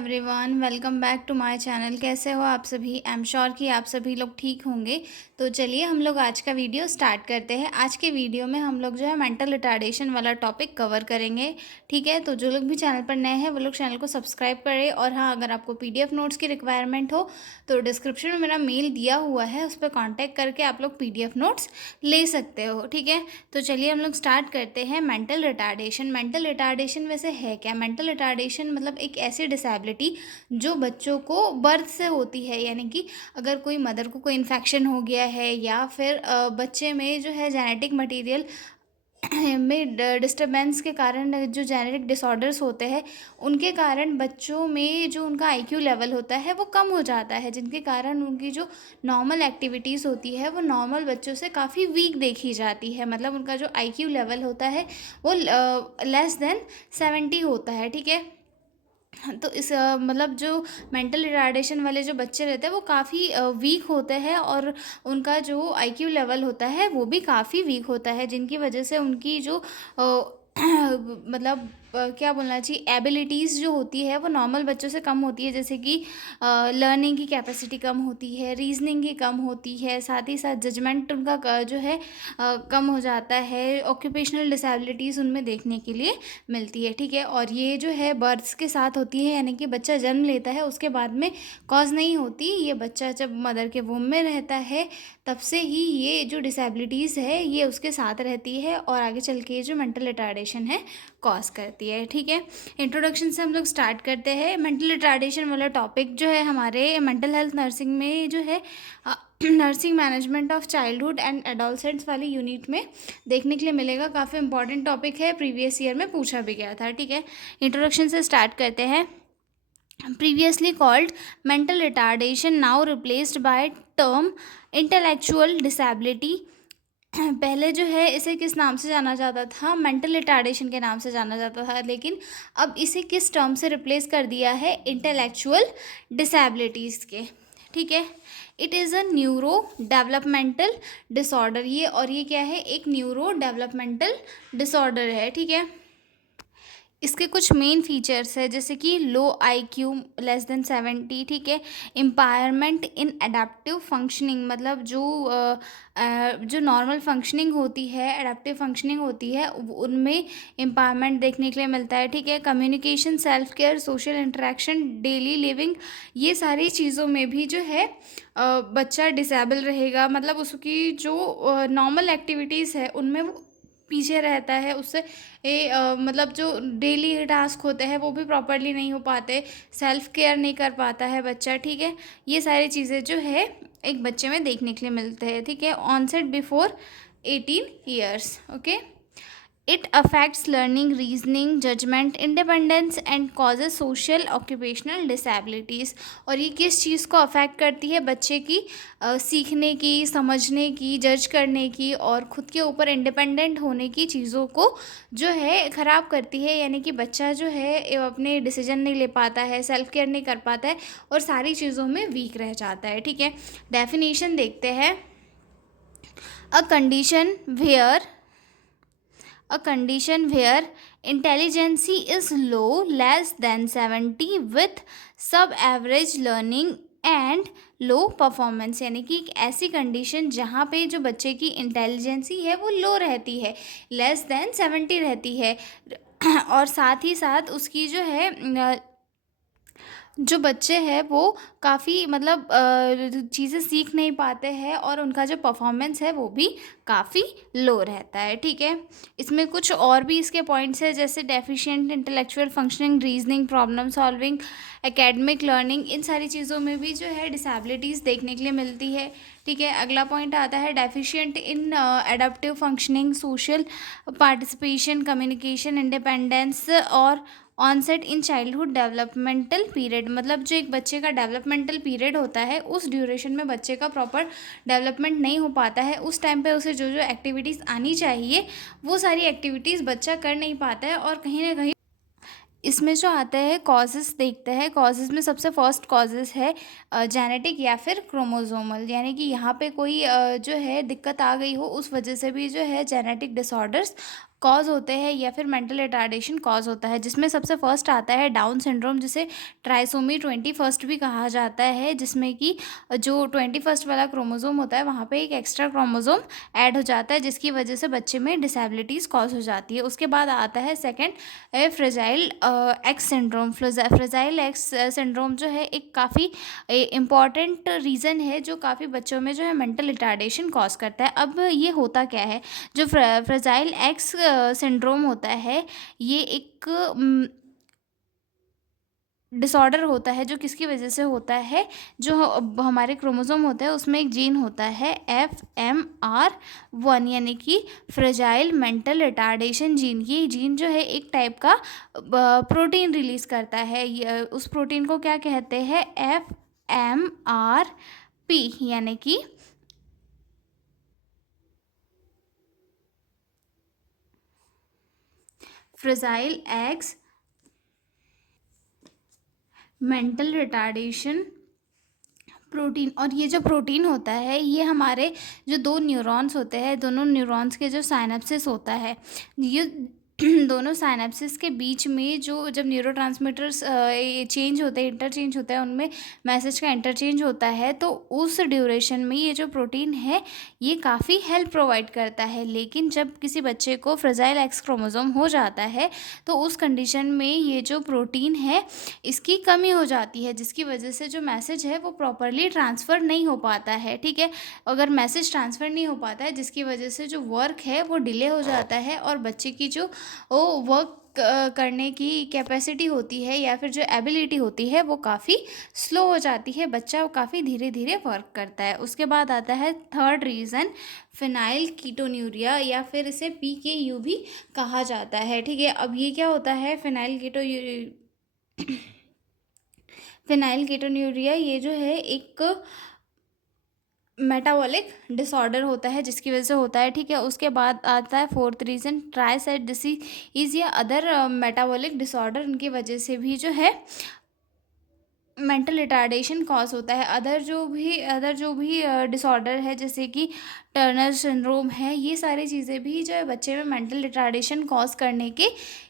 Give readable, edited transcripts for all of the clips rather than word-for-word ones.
Everyone, welcome back to my channel. कैसे हो आप सभी? आई एम श्योर कि आप सभी लोग ठीक होंगे। तो चलिए हम लोग आज का वीडियो स्टार्ट करते हैं। आज के वीडियो में हम लोग जो है मेंटल रिटार्डेशन वाला टॉपिक कवर करेंगे। ठीक है, तो जो लोग भी चैनल पर नए हैं वो लोग चैनल को सब्सक्राइब करें। और हाँ, अगर आपको पीडीएफ नोट्स की रिक्वायरमेंट हो तो डिस्क्रिप्शन में मेरा मेल दिया हुआ है, उस पर कॉन्टैक्ट करके आप लोग पीडीएफ नोट्स ले सकते हो। ठीक है, तो चलिए हम लोग स्टार्ट करते हैं। Mental retardation. मेंटल रिटार्डेशन वैसे है क्या? मेंटल रिटार्डेशन मतलब एक ऐसी डिसेबिलिटी जो बच्चों को बर्थ से होती है, यानी कि अगर कोई मदर को कोई इन्फेक्शन हो गया है या फिर बच्चे में जो है जेनेटिक मटेरियल में डिस्टरबेंस के कारण, जो जेनेटिक डिसऑर्डर्स होते हैं उनके कारण बच्चों में जो उनका आईक्यू लेवल होता है वो कम हो जाता है, जिनके कारण उनकी जो नॉर्मल एक्टिविटीज़ होती है वो नॉर्मल बच्चों से काफ़ी वीक देखी जाती है। मतलब उनका जो आईक्यू लेवल होता है वो लेस देन 70 होता है। ठीक है, तो इस मतलब जो मेंटल रिटार्डेशन वाले जो बच्चे रहते हैं वो काफ़ी वीक होते हैं, और उनका जो आईक्यू लेवल होता है वो भी काफ़ी वीक होता है, जिनकी वजह से उनकी जो मतलब क्या बोलना चाहिए, एबिलिटीज़ जो होती है वो नॉर्मल बच्चों से कम होती है। जैसे कि लर्निंग की कैपेसिटी कम होती है, रीजनिंग की कम होती है, साथ ही साथ जजमेंट उनका जो है कम हो जाता है। ऑक्यूपेशनल डिसेबिलिटीज़ उनमें देखने के लिए मिलती है। ठीक है, और ये जो है बर्थ्स के साथ होती है, यानी कि बच्चा जन्म लेता है उसके बाद में कॉज नहीं होती। ये बच्चा जब मदर के वूम में रहता है तब से ही ये जो डिसेबिलिटीज़ है ये उसके साथ रहती है, और आगे चल के ये जो मेंटल रिटार्डेशन है कॉज करती है। ठीक है, इंट्रोडक्शन से हम लोग स्टार्ट करते हैं। मेंटल रिटार्डेशन वाला टॉपिक जो है हमारे मेंटल हेल्थ नर्सिंग में जो है nursing management of childhood and adolescents वाली यूनिट में देखने के लिए मिलेगा। काफ़ी इंपॉर्टेंट टॉपिक है, प्रीवियस ईयर में पूछा भी गया था। ठीक है, इंट्रोडक्शन से स्टार्ट करते हैं। Previously called mental retardation, now replaced by term intellectual disability. पहले जो है इसे किस नाम से जाना जाता था? मेंटल रिटार्डेशन के नाम से जाना जाता था, लेकिन अब इसे किस टर्म से रिप्लेस कर दिया है? इंटेलेक्चुअल डिसेबिलिटीज़ के। ठीक है, it is a neuro developmental disorder. ये क्या है? एक न्यूरो डेवलपमेंटल डिसऑर्डर है। ठीक है, इसके कुछ मेन फीचर्स है, जैसे कि लो आईक्यू लेस देन 70। ठीक है, इम्पायरमेंट इन एडेप्टिव फंक्शनिंग, मतलब जो नॉर्मल फंक्शनिंग होती है, एडेप्टिव फंक्शनिंग होती है, उनमें इम्पायरमेंट देखने के लिए मिलता है। ठीक है, communication, self care, social interaction, daily living, ये सारी चीज़ों में भी जो है बच्चा डिसेबल रहेगा। मतलब उसकी जो नॉर्मल एक्टिविटीज़ है उनमें वो पीछे रहता है। उससे मतलब जो डेली टास्क होते हैं वो भी प्रॉपरली नहीं हो पाते, सेल्फ केयर नहीं कर पाता है बच्चा। ठीक है, ये सारी चीज़ें जो है एक बच्चे में देखने के लिए मिलते हैं। ठीक है, onset before 18 years. Okay, it affects learning, reasoning, judgement, independence and causes social occupational disabilities. और ये किस चीज़ को अफेक्ट करती है? बच्चे की सीखने की, समझने की, जज करने की और ख़ुद के ऊपर इंडिपेंडेंट होने की चीज़ों को जो है ख़राब करती है। यानी कि बच्चा जो है अपने डिसीजन नहीं ले पाता है, सेल्फ केयर नहीं कर पाता है और सारी चीज़ों में वीक रह जाता है। ठीक है, डेफिनेशन देखते हैं। A condition where a condition where intelligence is low, less than 70, with sub average learning and low performance. यानी कि एक ऐसी कंडीशन जहाँ पे जो बच्चे की इंटेलिजेंसी है वो लो रहती है, लेस देन 70 रहती है, और साथ ही साथ उसकी जो है जो बच्चे हैं वो काफ़ी मतलब चीज़ें सीख नहीं पाते हैं, और उनका जो परफॉर्मेंस है वो भी काफ़ी लो रहता है। ठीक है, इसमें कुछ और भी इसके पॉइंट्स है, जैसे deficient intellectual functioning, reasoning, problem solving, academic learning, इन सारी चीज़ों में भी जो है डिसेबिलिटीज़ देखने के लिए मिलती है। ठीक है, अगला पॉइंट आता है deficient in adaptive functioning, social participation, communication, independence और onset in childhood developmental period. मतलब जो एक बच्चे का डेवलपमेंटल पीरियड होता है उस ड्यूरेशन में बच्चे का प्रॉपर डेवलपमेंट नहीं हो पाता है। उस टाइम पे उसे जो जो एक्टिविटीज़ आनी चाहिए वो सारी एक्टिविटीज़ बच्चा कर नहीं पाता है, और कहीं ना कहीं इसमें जो आता है कॉजेज़ देखते हैं। कॉजेज़ में सबसे फर्स्ट कॉजेज़ है जेनेटिक या फिर क्रोमोसोमल, यानी कि यहाँ पे कोई जो है दिक्कत आ गई हो, उस वजह से भी जो है जेनेटिक डिसऑर्डर्स कॉज होते हैं या फिर मेंटल रिटार्डेशन कॉज होता है, जिसमें सबसे फर्स्ट आता है डाउन सिंड्रोम, जिसे ट्राइसोमी 21 भी कहा जाता है, जिसमें कि जो 21 वाला क्रोमोसोम होता है वहाँ पे एक एक्स्ट्रा क्रोमोसोम ऐड हो जाता है, जिसकी वजह से बच्चे में डिसेबिलिटीज़ कॉज हो जाती है। उसके बाद आता है second fragile x syndrome. Fragile x syndrome जो है एक काफ़ी इम्पॉर्टेंट रीज़न है जो काफ़ी बच्चों में जो है मेंटल रिटार्डेशन कॉज करता है। अब ये होता क्या है, जो फ्रेजाइल एक्स सिंड्रोम होता है, ये एक डिसऑर्डर होता है जो किसकी वजह से होता है, जो हमारे क्रोमोसोम होता है उसमें एक जीन होता है FMR1, यानी कि फ्रेजाइल मेंटल रिटार्डेशन जीन। ये जीन जो है एक टाइप का प्रोटीन रिलीज करता है, उस प्रोटीन को क्या कहते हैं, FMRP, यानी कि fragile x mental retardation protein. और ये जो प्रोटीन होता है ये हमारे जो दो न्यूरॉन्स होते हैं, दोनों न्यूरॉन्स के जो साइनेप्सिस होता है, ये दोनों साइनेप्सिस के बीच में जो जब न्यूरोट्रांसमीटर्स चेंज होते हैं, इंटरचेंज होता है, उनमें मैसेज का इंटरचेंज होता है, तो उस ड्यूरेशन में ये जो प्रोटीन है ये काफ़ी हेल्प प्रोवाइड करता है। लेकिन जब किसी बच्चे को फ्रेजाइल एक्स क्रोमोसोम हो जाता है तो उस कंडीशन में ये जो प्रोटीन है इसकी कमी हो जाती है, जिसकी वजह से जो मैसेज है वो प्रॉपरली ट्रांसफ़र नहीं हो पाता है। ठीक है, अगर मैसेज ट्रांसफ़र नहीं हो पाता है जिसकी वजह से जो वर्क है वो डिले हो जाता है, और बच्चे की जो वो वर्क करने की कैपेसिटी होती है या फिर जो एबिलिटी होती है वो काफ़ी स्लो हो जाती है, बच्चा काफ़ी धीरे धीरे वर्क करता है। उसके बाद आता है थर्ड रीज़न, फिनाइल कीटोन्यूरिया, या फिर इसे PKU भी कहा जाता है। ठीक है, अब ये क्या होता है, फिनाइल कीटोन्यूरिया, ये जो है एक मेटाबॉलिक डिसऑर्डर होता है जिसकी वजह से होता है। ठीक है, उसके बाद आता है फोर्थ रीज़न, ट्राइसाइट डिसीज या अदर मेटाबॉलिक डिसऑर्डर, उनकी वजह से भी जो है मेंटल रिटार्डेशन कॉज होता है। अदर जो भी डिसऑर्डर है जैसे कि टर्नर सिंड्रोम है, ये सारी चीज़ें भी जो है बच्चे में मेंटल रिटार्डेशन कॉज करने के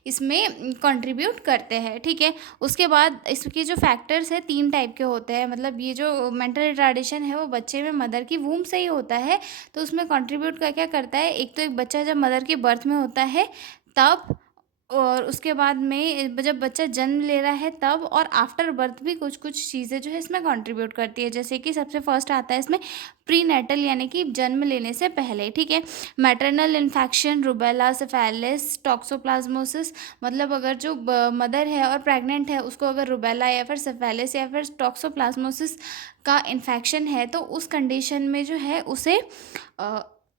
इसमें कंट्रीब्यूट करते हैं। ठीक है, उसके बाद इसके जो फैक्टर्स है 3 टाइप के होते हैं, मतलब ये जो मेंटल रिटार्डेशन है वो बच्चे में मदर की वूम्ब से ही होता है। तो उसमें कंट्रीब्यूट क्या क्या करता है, एक तो एक बच्चा जब मदर के बर्थ में होता है तब, और उसके बाद में जब बच्चा जन्म ले रहा है तब, और आफ्टर बर्थ भी कुछ कुछ चीज़ें जो है इसमें कंट्रीब्यूट करती है। जैसे कि सबसे फर्स्ट आता है इसमें प्रीनेटल, यानी कि जन्म लेने से पहले। ठीक है, maternal infection, rubella, syphilis, toxoplasmosis, मतलब अगर जो मदर है और प्रेग्नेंट है उसको अगर रूबेला या फिर सिफेलिस या फिर टॉक्सोप्लाज्मोसिस का इन्फेक्शन है तो उस कंडीशन में जो है उसे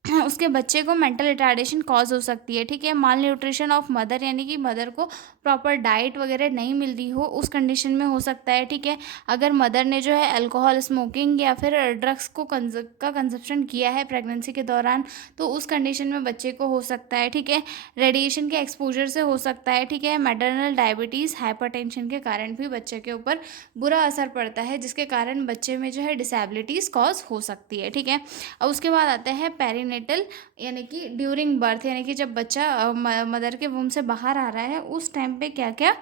उसके बच्चे को मेंटल रिटार्डेशन कॉज हो सकती है। ठीक है, माल न्यूट्रिशन ऑफ मदर, यानी कि मदर को प्रॉपर डाइट वगैरह नहीं मिल रही हो उस कंडीशन में हो सकता है। ठीक है, अगर मदर ने जो है अल्कोहल, स्मोकिंग या फिर ड्रग्स का कंजप्शन किया है प्रेगनेंसी के दौरान तो उस कंडीशन में बच्चे को हो सकता है। ठीक है, रेडिएशन के एक्सपोजर से हो सकता है। ठीक है, मैटरनल डायबिटीज़, हाइपरटेंशन के कारण भी बच्चे के ऊपर बुरा असर पड़ता है, जिसके कारण बच्चे में जो है डिसेबिलिटीज़ कॉज हो सकती है। ठीक है, और उसके बाद आता है पेरीनेटल, यानी कि ड्यूरिंग बर्थ, यानी कि जब बच्चा मदर के वूम से बाहर आ रहा है उस टाइम पे क्या क्या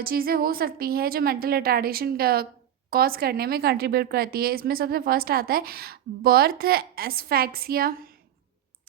चीज़ें हो सकती है जो मेंटल रिटार्डेशन कॉज करने में कंट्रीब्यूट करती है। इसमें सबसे फर्स्ट आता है बर्थ एस्फैक्सिया।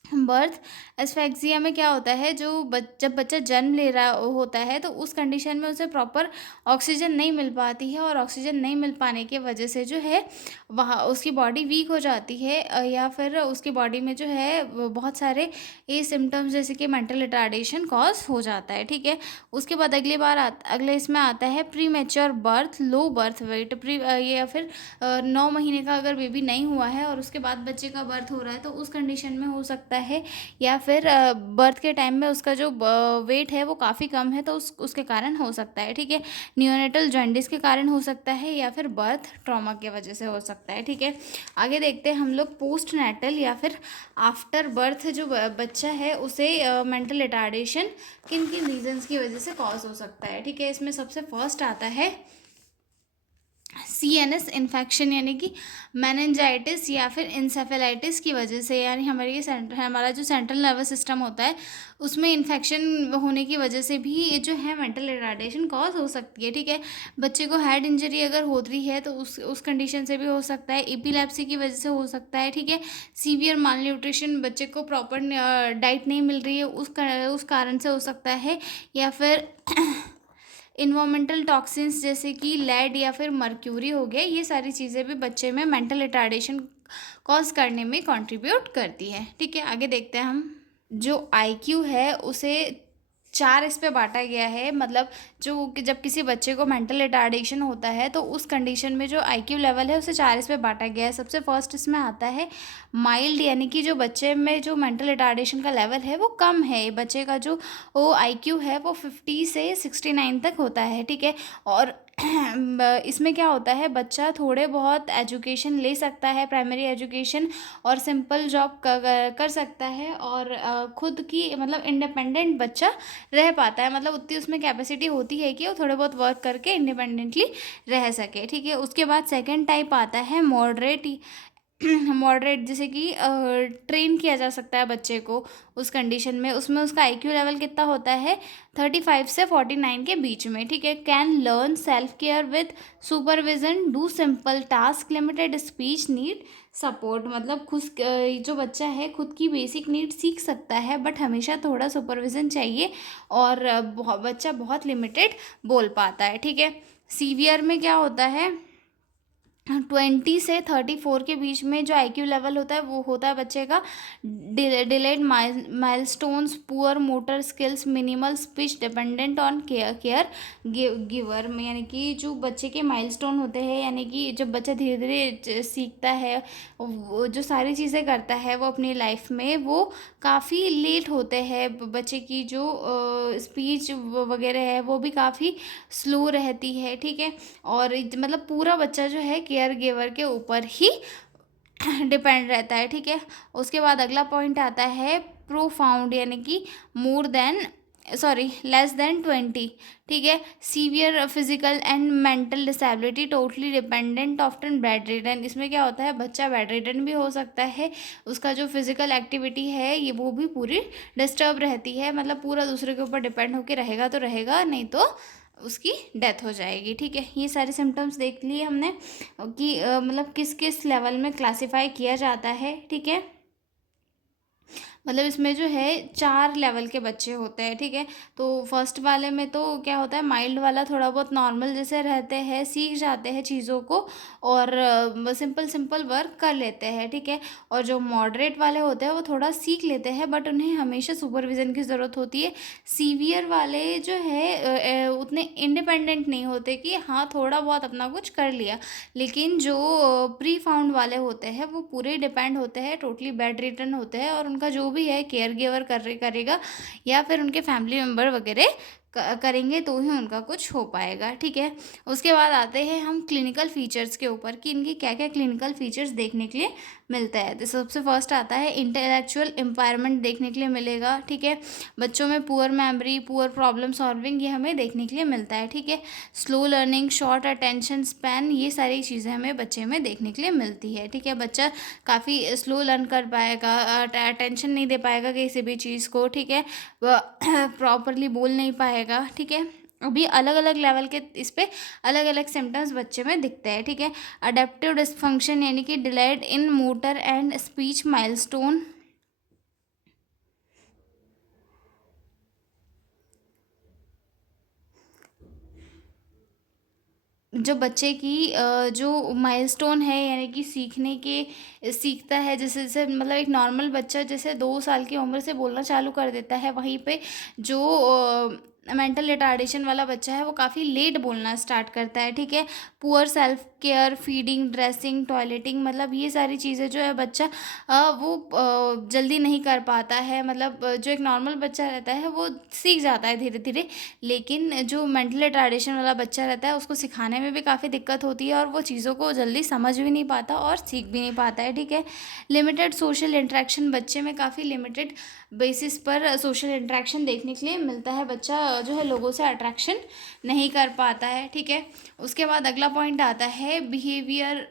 बर्थ एस्फेक्सिया में क्या होता है, जब बच्चा जन्म ले रहा होता है तो उस कंडीशन में उसे प्रॉपर ऑक्सीजन नहीं मिल पाती है, और ऑक्सीजन नहीं मिल पाने की वजह से जो है वहाँ उसकी बॉडी वीक हो जाती है, या फिर उसकी बॉडी में जो है बहुत सारे ये सिम्टम्स जैसे कि मेंटल रिटार्डेशन कॉज हो जाता है। ठीक है, उसके बाद अगले इसमें आता है pre mature birth, low birth weight, या फिर 9 महीने का अगर बेबी नहीं हुआ है और उसके बाद बच्चे का बर्थ हो रहा है तो उस कंडीशन में हो सकता है, या फिर बर्थ के टाइम में उसका जो वेट है वो काफ़ी कम है तो उसके कारण हो सकता है। ठीक है, नियोनेटल जॉन्डिस के कारण हो सकता है, या फिर बर्थ ट्रॉमा की वजह से हो सकता है। ठीक है, आगे देखते हैं हम लोग पोस्ट नेटल या फिर आफ्टर बर्थ जो बच्चा है उसे मेंटल रिटार्डेशन किन किन रीजंस की वजह से कॉज हो सकता है। ठीक है, इसमें सबसे फर्स्ट आता है सीएनएस इन्फेक्शन यानी कि मेनिंजाइटिस या फिर इंसेफेलाइटिस की वजह से, यानी हमारा जो सेंट्रल नर्वस सिस्टम होता है उसमें इन्फेक्शन होने की वजह से भी ये जो है मेंटल रिटार्डेशन कॉज हो सकती है। ठीक है, बच्चे को हेड इंजरी अगर हो रही है तो उस कंडीशन से भी हो सकता है, एपिलेप्सी की वजह से हो सकता है। ठीक है, सीवियर माल न्यूट्रिशन, बच्चे को प्रॉपर डाइट नहीं मिल रही है उस कारण से हो सकता है, या फिर इन्वामेंटल टॉक्सिन्स जैसे कि लेड या फिर मर्क्यूरी हो गया, ये सारी चीज़ें भी बच्चे में मेंटल रिटार्डेशन कॉज करने में कंट्रीब्यूट करती है। ठीक है, आगे देखते हैं हम। जो आईक्यू है उसे 4 इस पे बाँटा गया है, मतलब जो कि जब किसी बच्चे को मेंटल रिटार्डेशन होता है तो उस कंडीशन में जो आईक्यू लेवल है उसे 4 इस पे बाँटा गया है। सबसे फर्स्ट इसमें आता है माइल्ड, यानी कि जो बच्चे में जो मेंटल रिटार्डेशन का लेवल है वो कम है। बच्चे का जो वो आईक्यू है वो 50 से 69 तक होता है। ठीक है, और इसमें क्या होता है, बच्चा थोड़े बहुत एजुकेशन ले सकता है, प्राइमरी एजुकेशन, और सिंपल जॉब कर सकता है, और खुद की मतलब इंडिपेंडेंट बच्चा रह पाता है, मतलब उतनी उसमें कैपेसिटी होती है कि वो थोड़े बहुत वर्क करके इंडिपेंडेंटली रह सके। ठीक है, उसके बाद सेकंड टाइप आता है मॉडरेट। मॉडरेट जैसे कि ट्रेन किया जा सकता है बच्चे को उस कंडीशन में, उसमें उसका आईक्यू लेवल कितना होता है 35 से 49 के बीच में। ठीक है, can learn self care with supervision, do simple task, limited speech, need support, मतलब खुद जो बच्चा है खुद की बेसिक नीड सीख सकता है बट हमेशा थोड़ा सुपरविजन चाहिए, और बच्चा बहुत लिमिटेड बोल पाता है। ठीक है, सीवियर में क्या होता है 20 से 34 के बीच में जो आईक्यू लेवल होता है वो होता है बच्चे का delayed milestones, poor motor skills, minimal speech, dependent on care giver में, यानी कि जो बच्चे के माइलस्टोन होते हैं, यानी कि जब बच्चा धीरे धीरे सीखता है, वो जो सारी चीज़ें करता है वो अपनी लाइफ में, वो काफ़ी लेट होते हैं। बच्चे की जो स्पीच वगैरह है वो भी काफ़ी स्लो रहती है। ठीक है, और मतलब पूरा बच्चा जो है केयर गिवर के ऊपर ही डिपेंड रहता है। ठीक है, उसके बाद अगला पॉइंट आता है प्रोफाउंड, यानी कि more than sorry less than 20। ठीक है, severe physical and mental disability, totally dependent, often bed ridden. इसमें क्या होता है, बच्चा बेड रिडन भी हो सकता है, उसका जो फिजिकल एक्टिविटी है ये वो भी पूरी डिस्टर्ब रहती है, मतलब पूरा दूसरे के ऊपर डिपेंड होकर रहेगा तो रहेगा, नहीं तो उसकी डेथ हो जाएगी। ठीक है, ये सारे सिम्टम्स देख लिए हमने कि मतलब किस किस लेवल में क्लासिफाई किया जाता है। ठीक है, मतलब इसमें जो है 4 लेवल के बच्चे होते हैं। ठीक है, तो फर्स्ट वाले में तो क्या होता है, माइल्ड वाला थोड़ा बहुत नॉर्मल जैसे रहते हैं, सीख जाते हैं चीज़ों को, और सिंपल सिंपल वर्क कर लेते हैं। ठीक है, और जो मॉडरेट वाले होते हैं वो थोड़ा सीख लेते हैं बट उन्हें हमेशा सुपरविज़न की ज़रूरत होती है। सीवियर वाले जो है उतने इंडिपेंडेंट नहीं होते कि हाँ थोड़ा बहुत अपना कुछ कर लिया, लेकिन जो प्री फाउंड वाले होते हैं वो पूरे डिपेंड होते हैं, टोटली बेड रिटर्न होते हैं, और उनका जो भी है केयर गिवर करेगा या फिर उनके फैमिली मेम्बर वगैरह करेंगे तो ही उनका कुछ हो पाएगा। ठीक है, उसके बाद आते हैं हम क्लिनिकल फीचर्स के ऊपर कि इनके क्या क्या क्लिनिकल फीचर्स देखने के लिए मिलता है। तो सबसे फर्स्ट आता है इंटेलेक्चुअल एम्पावरमेंट देखने के लिए मिलेगा। ठीक है, बच्चों में poor memory, poor problem solving, ये हमें देखने के लिए मिलता है। ठीक है, slow learning, short attention span, ये सारी चीज़ें हमें बच्चे में देखने के लिए मिलती है। ठीक है, बच्चा काफ़ी स्लो लर्न कर पाएगा, अटेंशन नहीं दे पाएगा किसी भी चीज़ को। ठीक है, प्रॉपरली बोल नहीं पाएगा। ठीक है, अभी अलग अलग लेवल के इस पे अलग अलग सिम्टम्स बच्चे में दिखते हैं। ठीक है, अडेप्टिव डिसफंक्शन यानी कि delayed in motor and speech milestone, जो बच्चे की जो माइलस्टोन है यानी कि सीखता है, जैसे जैसे मतलब एक नॉर्मल बच्चा जैसे 2 साल की उम्र से बोलना चालू कर देता है, वहीं पे जो मेंटल रिटार्डेशन वाला बच्चा है वो काफ़ी लेट बोलना स्टार्ट करता है। ठीक है, poor self care, feeding, dressing, toileting, मतलब ये सारी चीज़ें जो है बच्चा वो जल्दी नहीं कर पाता है, मतलब जो एक नॉर्मल बच्चा रहता है वो सीख जाता है धीरे धीरे, लेकिन जो मेंटल रिटार्डेशन वाला बच्चा रहता है उसको सिखाने में भी काफ़ी दिक्कत होती है और वो चीज़ों को जल्दी समझ भी नहीं पाता और सीख भी नहीं पाता है। ठीक है, लिमिटेड सोशल इंटरेक्शन, बच्चे में काफ़ी लिमिटेड बेसिस पर सोशल इंटरेक्शन देखने के लिए मिलता है, बच्चा जो है लोगों से अट्रैक्शन नहीं कर पाता है, ठीक है। उसके बाद अगला पॉइंट आता है बिहेवियरल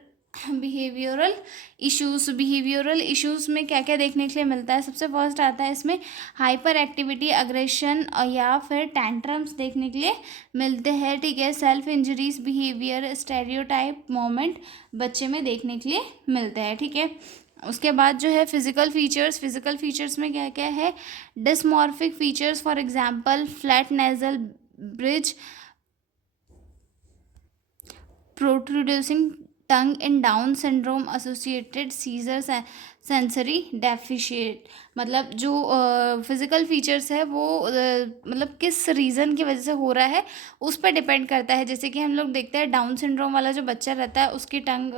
इश्यूज में क्या क्या देखने के लिए मिलता है। सबसे फर्स्ट आता है इसमें हाइपर एक्टिविटी, अग्रेशन या फिर टैंट्रम्स देखने के लिए मिलते हैं, ठीक है। Self injuries, behaviour stereotype moment बच्चे में देखने के लिए मिलते हैं, ठीक है। उसके बाद जो है फिजिकल फीचर्स में क्या क्या है, dysmorphic features, for example flat nasal bridge, protruding tongue in Down syndrome associated seizure, sensory deficit. मतलब जो फिजिकल फीचर्स है वो मतलब किस रीज़न की वजह से हो रहा है उस पर डिपेंड करता है। जैसे कि हम लोग देखते हैं डाउन सिंड्रोम वाला जो बच्चा रहता है उसकी टंग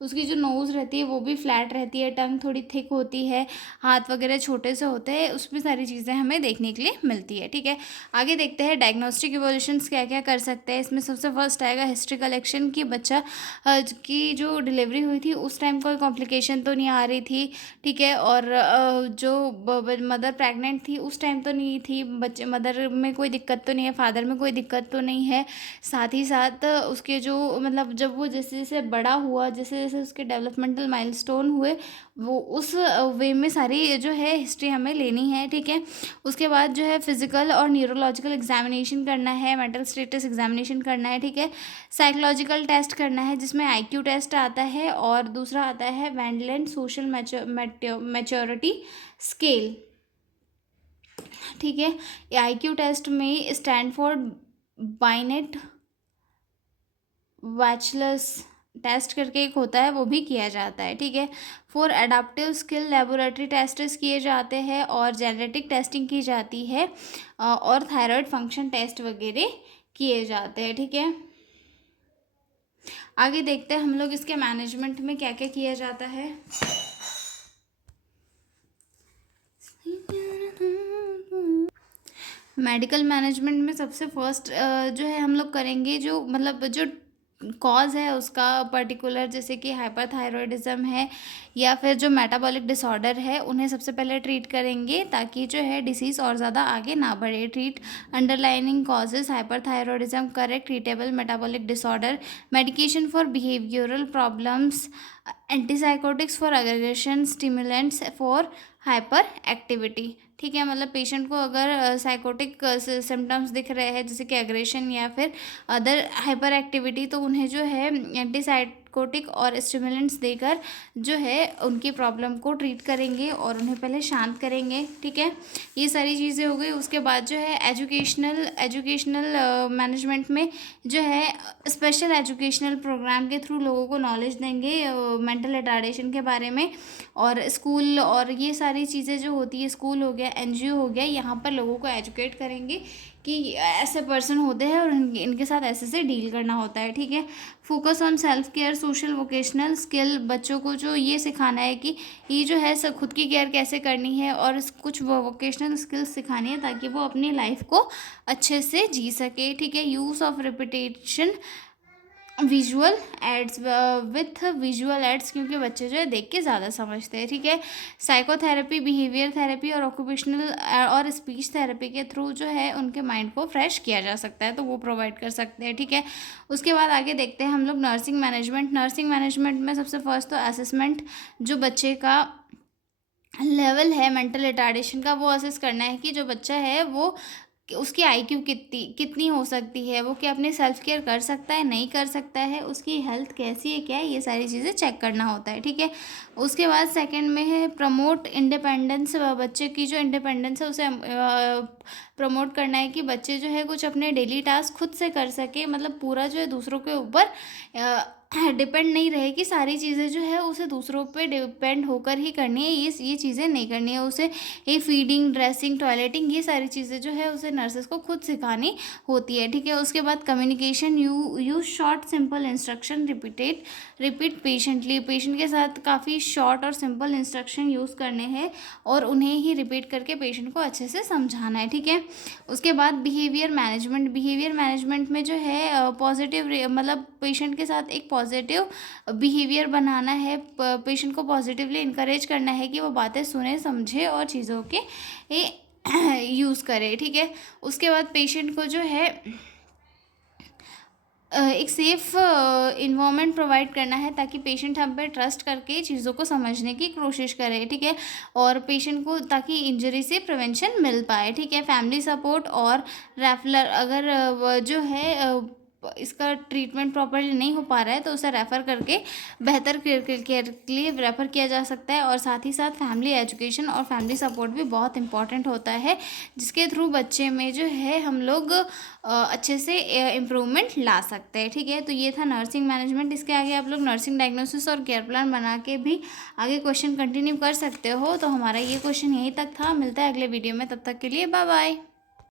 उसकी जो नोज़ रहती है वो भी फ्लैट रहती है, टंग थोड़ी थिक होती है, हाथ वगैरह छोटे से होते हैं, उसमें सारी चीज़ें हमें देखने के लिए मिलती है, ठीक है। आगे देखते हैं डायग्नोस्टिक इवोल्यूशंस क्या क्या कर सकते हैं। इसमें सबसे फर्स्ट आएगा हिस्ट्री कलेक्शन, की बच्चा की जो डिलीवरी हुई थी उस टाइम कोई कॉम्प्लिकेशन तो नहीं आ रही थी, ठीक है। और जो मदर प्रेग्नेंट थी उस टाइम तो नहीं थी, बच्चे मदर में कोई दिक्कत तो नहीं है, फादर में कोई दिक्कत तो नहीं है। साथ ही साथ उसके जो मतलब जब वो जैसे जैसे बड़ा हुआ, जैसे जैसे उसके डेवलपमेंटल माइलस्टोन हुए, वो उस वे में सारी जो है हिस्ट्री हमें लेनी है, ठीक है। उसके बाद जो है फिजिकल और न्यूरोलॉजिकल एग्जामिनेशन करना है, मेंटल स्टेटस एग्जामिनेशन करना है, ठीक है। साइकोलॉजिकल टेस्ट करना है जिसमें आईक्यू टेस्ट आता है और दूसरा आता है वैंडलैंड सोशल मैच्योरिटी स्केल, ठीक है। आईक्यू टेस्ट में स्टैनफोर्ड बाइनेट बैचलर्स टेस्ट करके एक होता है वो भी किया जाता है, ठीक है। For adaptive skill laboratory test किए जाते हैं और जेनेटिक टेस्टिंग की जाती है और थायराइड फंक्शन टेस्ट वगैरह किए जाते हैं, ठीक है। आगे देखते हैं हम लोग इसके मैनेजमेंट में क्या क्या किया जाता है। मेडिकल मैनेजमेंट में सबसे फर्स्ट जो है हम लोग करेंगे जो मतलब जो कॉज है उसका पर्टिकुलर, जैसे कि हाइपरथायरॉयडिज्म है या फिर जो मेटाबॉलिक डिसऑर्डर है, उन्हें सबसे पहले ट्रीट करेंगे ताकि जो है डिसीज़ और ज़्यादा आगे ना बढ़े। Treat underlining causes hyperthyroidism, correct treatable metabolic disorder, medication for behavioural problems, antipsychotics for aggression, stimulants for hyper activity, ठीक है। मतलब पेशेंट को अगर साइकोटिक सिम्टम्स दिख रहे हैं जैसे कि एग्रेशन या फिर अदर हाइपर एक्टिविटी, तो उन्हें जो है एंटीसाइकोटिक और स्टिमुलेंट्स देकर जो है उनकी प्रॉब्लम को ट्रीट करेंगे और उन्हें पहले शांत करेंगे, ठीक है। ये सारी चीज़ें हो गई। उसके बाद जो है एजुकेशनल मैनेजमेंट में जो है स्पेशल एजुकेशनल प्रोग्राम के थ्रू लोगों को नॉलेज देंगे मेंटल रिटार्डेशन के बारे में। और स्कूल और ये सारी चीज़ें जो होती है, स्कूल हो गया, एनजीओ हो गया, यहाँ पर लोगों को एजुकेट करेंगे कि ऐसे पर्सन होते हैं और इनके साथ ऐसे से डील करना होता है, ठीक है। Focus on self care, social vocational skill, बच्चों को जो ये सिखाना है कि ये जो है सब खुद की केयर कैसे करनी है और कुछ वोकेशनल स्किल्स सिखानी है ताकि वो अपनी लाइफ को अच्छे से जी सके, ठीक है। Use of repetition visual aids, with visual aids, क्योंकि बच्चे जो है देख के ज़्यादा समझते हैं, ठीक है। साइकोथेरेपी, बिहेवियर थेरेपी और ऑक्यूपेशनल और स्पीच थेरेपी के थ्रू जो है उनके माइंड को फ्रेश किया जा सकता है, तो वो प्रोवाइड कर सकते हैं, ठीक है। उसके बाद आगे देखते हैं हम लोग नर्सिंग मैनेजमेंट में सबसे फर्स्ट तो असेसमेंट, जो बच्चे का लेवल है मेंटल रिटार्डेशन का वो असेस करना है कि जो बच्चा है वो कि उसकी आईक्यू कितनी हो सकती है, वो क्या अपने सेल्फ केयर कर सकता है, नहीं कर सकता है, उसकी हेल्थ कैसी है, क्या है, ये सारी चीज़ें चेक करना होता है, ठीक है। उसके बाद सेकंड में है प्रमोट इंडिपेंडेंस, बच्चे की जो इंडिपेंडेंस है उसे प्रमोट करना है कि बच्चे जो है कुछ अपने डेली टास्क खुद से कर सके, मतलब पूरा जो है दूसरों के ऊपर डिपेंड नहीं रहे कि सारी चीज़ें जो है उसे दूसरों पे डिपेंड होकर ही करनी है, ये चीज़ें नहीं करनी है उसे। ये फीडिंग, ड्रेसिंग, टॉयलेटिंग, ये सारी चीज़ें जो है उसे नर्सेस को खुद सिखानी होती है, ठीक है। उसके बाद communication, use short simple instruction, repeat patiently, patient के साथ काफ़ी शॉर्ट और सिंपल इंस्ट्रक्शन यूज़ करने हैं और उन्हें ही रिपीट करके पेशेंट को अच्छे से समझाना है, ठीक है। उसके बाद बिहेवियर मैनेजमेंट में जो है पॉजिटिव मतलब पेशेंट के साथ एक पॉजिटिव बिहेवियर बनाना है, पेशेंट को पॉजिटिवली इनकरेज करना है कि वो बातें सुने, समझे और चीज़ों के यूज़ करें, ठीक है। उसके बाद पेशेंट को जो है एक सेफ़ इन्वायरमेंट प्रोवाइड करना है, ताकि पेशेंट हम पे ट्रस्ट करके चीज़ों को समझने की कोशिश करे, ठीक है। और पेशेंट को ताकि इंजरी से प्रिवेंशन मिल पाए, ठीक है। फैमिली सपोर्ट और रेफलर, अगर जो है इसका ट्रीटमेंट प्रॉपर्ली नहीं हो पा रहा है तो उसे रेफ़र करके बेहतर केयर केयर के लिए रेफ़र किया जा सकता है। और साथ ही साथ फैमिली एजुकेशन और फैमिली सपोर्ट भी बहुत इंपॉर्टेंट होता है, जिसके थ्रू बच्चे में जो है हम लोग अच्छे से इम्प्रूवमेंट ला सकते हैं, ठीक है। तो ये था नर्सिंग मैनेजमेंट। इसके आगे आप लोग नर्सिंग डायग्नोसिस और केयर प्लान बना के भी आगे क्वेश्चन कंटिन्यू कर सकते हो। तो हमारा ये क्वेश्चन यहीं तक था। मिलता है अगले वीडियो में, तब तक के लिए बाय बाय।